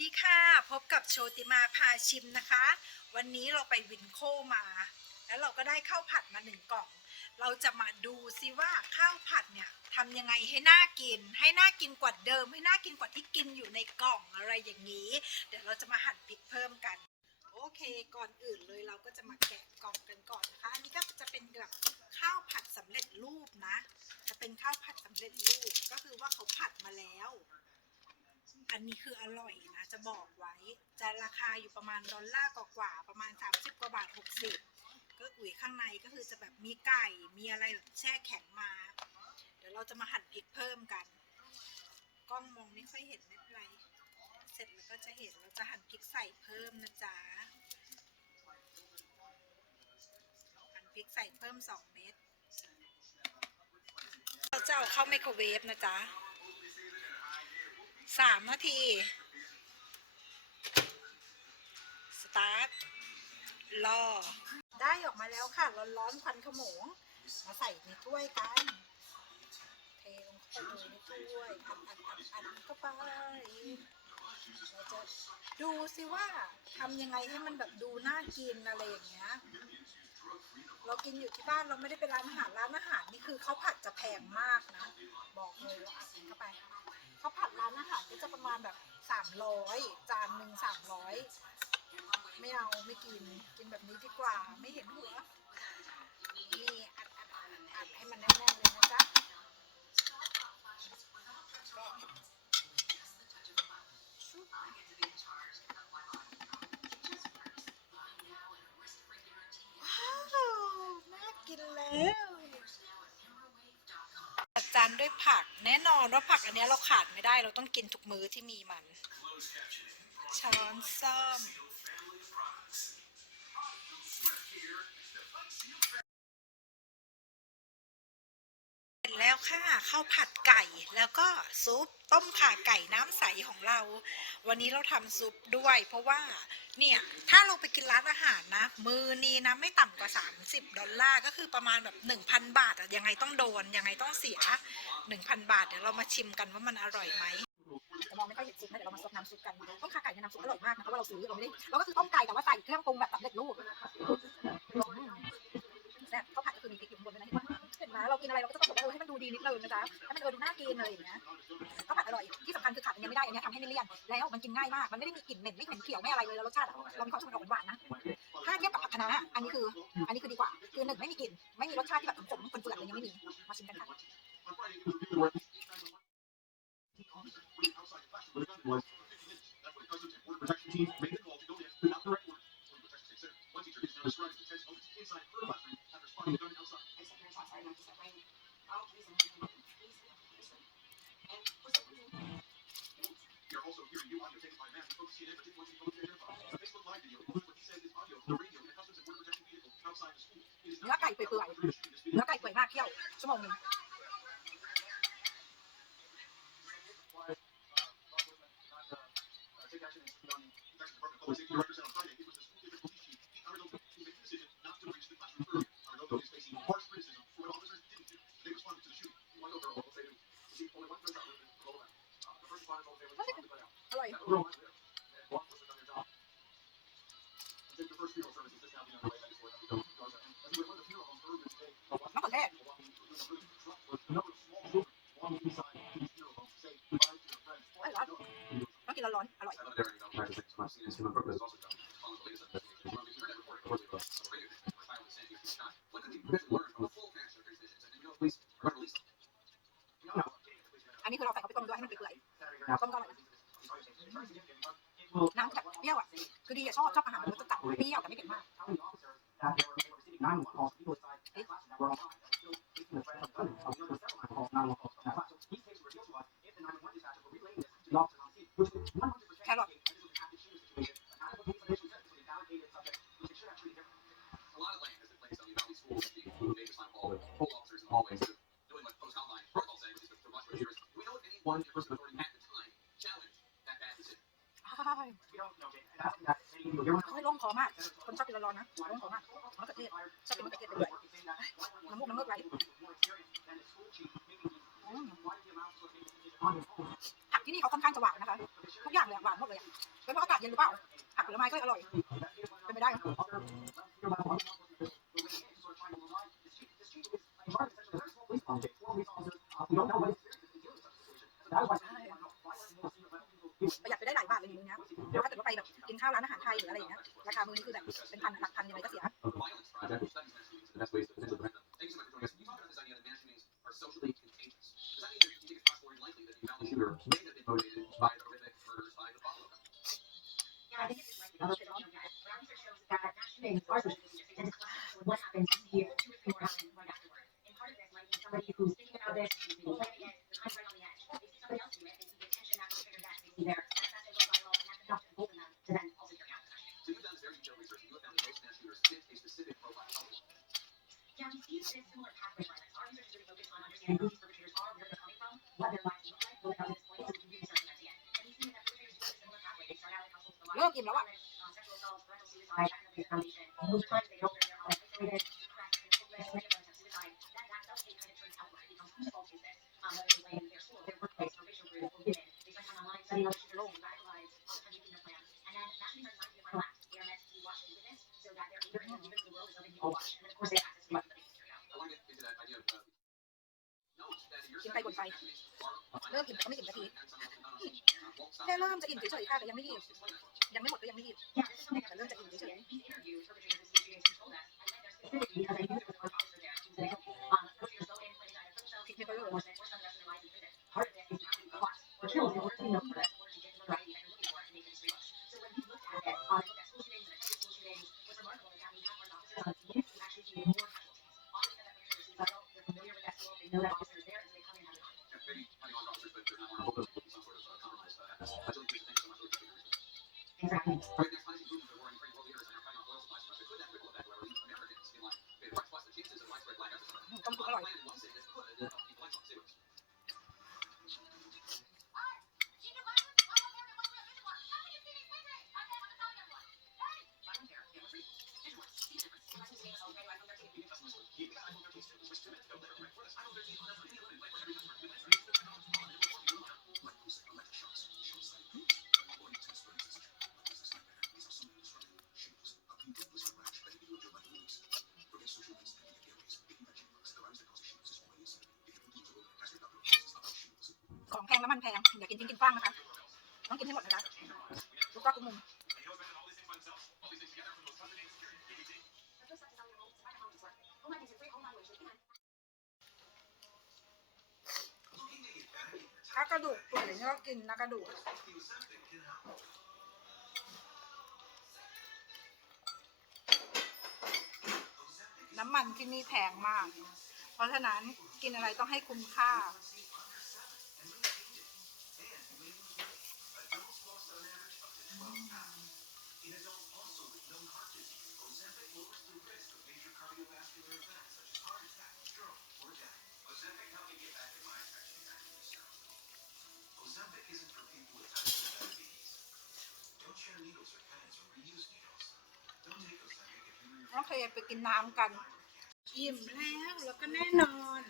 ดีค่ะ พบกับโชติมาพาชิมนะคะ วันนี้เราไปวินโคมา แล้วเราก็ได้ข้าวผัดมาหนึ่งกล่อง เราจะมาดูซิว่าข้าวผัดเนี่ยทำยังไงให้น่ากิน ให้น่ากินกว่าเดิม ให้น่ากินกว่าที่กินอยู่ในกล่องอะไรอย่างนี้ เดี๋ยวเราจะมาหั่นพริกเพิ่มกัน โอเค ก่อนอื่นเลยเราก็จะมาแกะกล่องกันก่อนนะคะอันนี้ก็จะเป็นแบบข้าวผัดสำเร็จรูปนะ จะเป็นข้าวผัดสำเร็จรูปก็คือว่าเขาผัดมาแล้ว อันนี้คืออร่อยนะ จะบอกไว้ จะราคาอยู่ประมาณดอลลาร์กว่าๆประมาณ 30 กว่าบาท 60 ก็อุ๋ยข้างในก็คือจะแบบมีไก่ มีอะไรแบบแช่แข็งมา เดี๋ยวเราจะมาหั่นพริกเพิ่มกัน กล้องมองไม่ค่อยเห็นไม่เป็นไร เสร็จแล้วก็จะเห็นเราจะหั่นพริกใส่เพิ่มนะจ๊ะ หั่นพริกใส่เพิ่ม 2 เม็ด เราจะเอาเข้าไมโครเวฟนะจ๊ะ สามนาที สตาร์ท รอ ได้ออกมาแล้วค่ะ ร้อนๆควันขโมง มาใส่ในถ้วยกัน เทลงเข้าไปในถ้วย อัดอัดอัดอัดเข้าไปเราจะดูสิว่าทำยังไงให้มันแบบดูน่ากินอะไรอย่างเงี้ย เรากินอยู่ที่บ้านเราไม่ได้เป็นร้านอาหารร้านอาหารนี่คือเขาผัดจะแพงมากนะ บอกเลยว่าอัดเข้าไป ขาผัดร้านอาหารก็จะประมาณแบบสามร้อยจานหนึ่งสามร้อยไม่เอาไม่กินกินแบบนี้ดีกว่าไม่เห็นหัวนี่อัดอัดอัดให้มันแน่นๆเลยนะจ๊ะกินแล้วจัดจานด้วยผัก แน่นอนว่าผักอันนี้เราขาดไม่ได้เราต้องกินทุกมื้อที่มีมัน ช้อนส้อม ร็จแล้วค่ะข้าวผัดไก่แล้วก็ซุปต้มข่าไก่น้ำใสของเรา วันนี้เราทำซุปด้วย เพราะว่าเนี่ยถ้าเราไปกินร้านอาหารนะ มือนี้นะไม่ต่ำกว่า 30 ดอลลาร์ก็คือประมาณแบบ 1,000 บาทอะยังไงต้องโดน ยังไงต้องเสีย 1,000 บาทเดี๋ยวเรามาชิมกันว่ามันอร่อยไหมจะมองไม่ค่อยเห็นซุปนะเดี๋ยวเรามาซดน้ำซุปกันต้มข่าไก่เนี่ยน้ำซุปอร่อยมากนะคะว่าเราซื้อเราไม่ได้เราก็คือต้มไก่แต่ว่าใส่เครื่องปรุงแบบสำเร็จรูป นดูดีนิดนึงนะจ๊ะให้มันเออดูน่ากินเลยอย่างเงี้ยข้าวผัดอร่อย ที่สำคัญคือขาดอันนี้ไม่ได้อันนี้ทำให้ไม่เลี่ยน แล้วมันกินง่ายมาก มันไม่ได้มีกลิ่นเหม็นไม่เหม็นเขียวไม่อะไรเลยแล้วรสชาติเรามีความชอบหวานๆนะ ถ้าเทียบกับผักคะน้าอันนี้คือ อันนี้คือดีกว่า คือหนึ่งไม่มีกลิ่น ไม่มีรสชาติที่แบบขมๆเปื่อนๆเลยยังไม่มี มาชิมกันค่ะ Protection team also hearing you undertakes by man because she never did what she ต้องกินร้อนๆอร่อย Another area of practice from CNN's human purpose is also done. Following the latest investigation, well, the internet reported reportedly of a radio station where Tyler Sandy was shot. What could the commission learn from the full cast of these visions? And New York police are released. อันนี้คือเราใส่เข้าไปต้มด้วยให้มันเปื่อยๆต้มก็อร่อยนะน้ำแบบเปรี้ยวอะ คือดีอะชอบชอบอาหารแบบรสจัดๆเปรี้ยวแต่ไม่เผ็ดมาก แครอท A lot of land has been placed on the Valley School safety and Davis Line Hall. Poll officers in the hallways are doing what Post Hotline protocol said, which is to watch for jurors. Do we know if anyone in person authority at the time challenged that bad decision? อ้ายเฮ้ยร่มคอมาก คนชอบกินร้อนๆนะร่มคอมากมะเขือเทศชอบกินมะเขือเทศเปื่อยๆน้ำมูกน้ำเมือกไหลอืมผักที่นี่เขาค่อนข้างจะหวานนะคะ ทุกอย่างเลยอะหวานหมดเลยอะ เป็นเพราะอากาศเย็นหรือเปล่าผั กผลไม้ก็อร่อยเป็นไปได้นะประหยัดไปได้หลายบาทเลยมื้อนี้ถ้าเกิดว่าไปแบบกินข้าวร้านอาหารไทยหรืออะไรอย่างเงี้ยราคามื้อนี้คือแบบเป็นพันหลักพันยังไงก็เสีย เริ่มอิ่มแล้วอะ ค่เริ่มจะอิ่มเฉยๆค่ะแต่ยังไม่อิ่มยังไม่หมดก็ยังไม่อิ่มแต่เริ่มจะอิ่มเฉยๆ กินทิ้งกินฟ้างนะคะต้องกินให้หมดนะคะทุกก็ทุกมุมถ้ากระดูกเปื่อยนี่ก็กินนะกระดูกน้ำมันที่นี่แพงมาก เพราะฉะนั้นกินอะไรต้องให้คุ้มค่า ไปกินน้ำกันอิ่มแล้วแล้วก็แน่นอน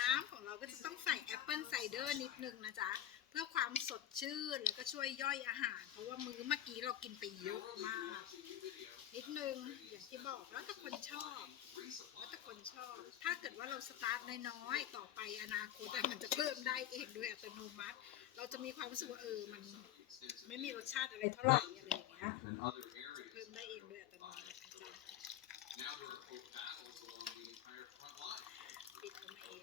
น้ำของเราก็จะต้องใส่แอปเปิลไซเดอร์นิดนึงนะจ๊ะ เพื่อความสดชื่นแล้วก็ช่วยย่อยอาหาร เพราะว่ามื้อเมื่อกี้เรากินไปเยอะมาก นิดนึงอย่างที่บอกแล้วแต่คนชอบแล้วแต่คนชอบ ถ้าเกิดว่าเราสตาร์ทน้อยๆต่อไปอนาคตอะมันจะเพิ่มได้เองโดยอัตโนมัติ เราจะมีความรู้สึกว่าเออมัน ไม่มีรสชาติอะไรเท่าไหร่อะไรอย่างเงี้ย And other areas. เพิ่มได้เองโดยอัตโนมัตินะจ๊ะ Now there are quote, battles along the entire front line. ปิดเข้ามาเอง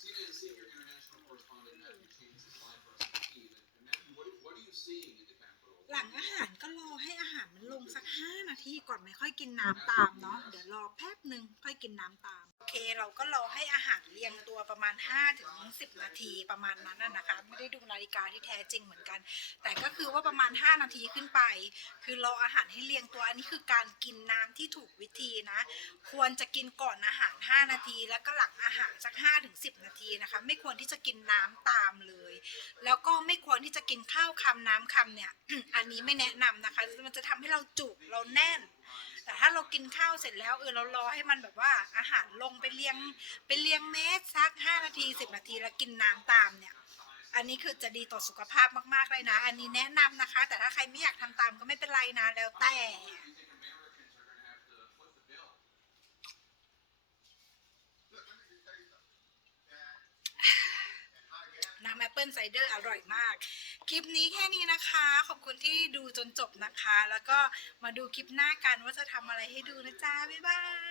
CNN senior international correspondent Matthew changes his live for us in Kyiv. And Matthew, what, what are you seeing in the capital? ห ลังอาหารก็รอให้อาหารมันลงสักห้านาทีก่อนไม่ค่อยกินน้ำตามเนาะเดี๋ยวรอแป๊บหนึ่งค่อยกินน้ำตาม เค เราก็รอให้อาหารเรียงตัวประมาณ5ถึง10 นาทีประมาณนั้นนะคะ ไม่ได้ดูนาฬิกาที่แท้จริงเหมือนกัน แต่ก็คือว่าประมาณ 5 นาทีขึ้นไป คือรออาหารให้เรียงตัวอันนี้คือการกินน้ำที่ถูกวิธีนะ ควรจะกินก่อนอาหาร 5 นาที แล้วก็หลังอาหารสัก5ถึง10 นาทีนะคะ ไม่ควรที่จะกินน้ำตามเลย แล้วก็ไม่ควรที่จะกินข้าวคำน้ำคำเนี่ยอันนี้ไม่แนะนำนะคะ มันจะทำให้เราจุกเราแน่น แต่ถ้าเรากินข้าวเสร็จแล้วเออเรารอให้มันแบบว่าอาหารลงไปเลี้ยงไปเลี้ยงเมตรสักห้านาทีสิบนาทีแล้วกินน้ำตามเนี่ย อันนี้คือจะดีต่อสุขภาพมากๆเลยนะ อันนี้แนะนำนะคะ แต่ถ้าใครไม่อยากทำตามก็ไม่เป็นไรนะแล้วแต่ น้ำแอ ปเปิลไซเดอร์อร่อยมาก คลิปนี้แค่นี้นะคะ ขอบคุณที่ดูจนจบนะคะ แล้วก็มาดูคลิปหน้ากันว่าจะทำอะไรให้ดูนะจ๊ะ บ๊ายบาย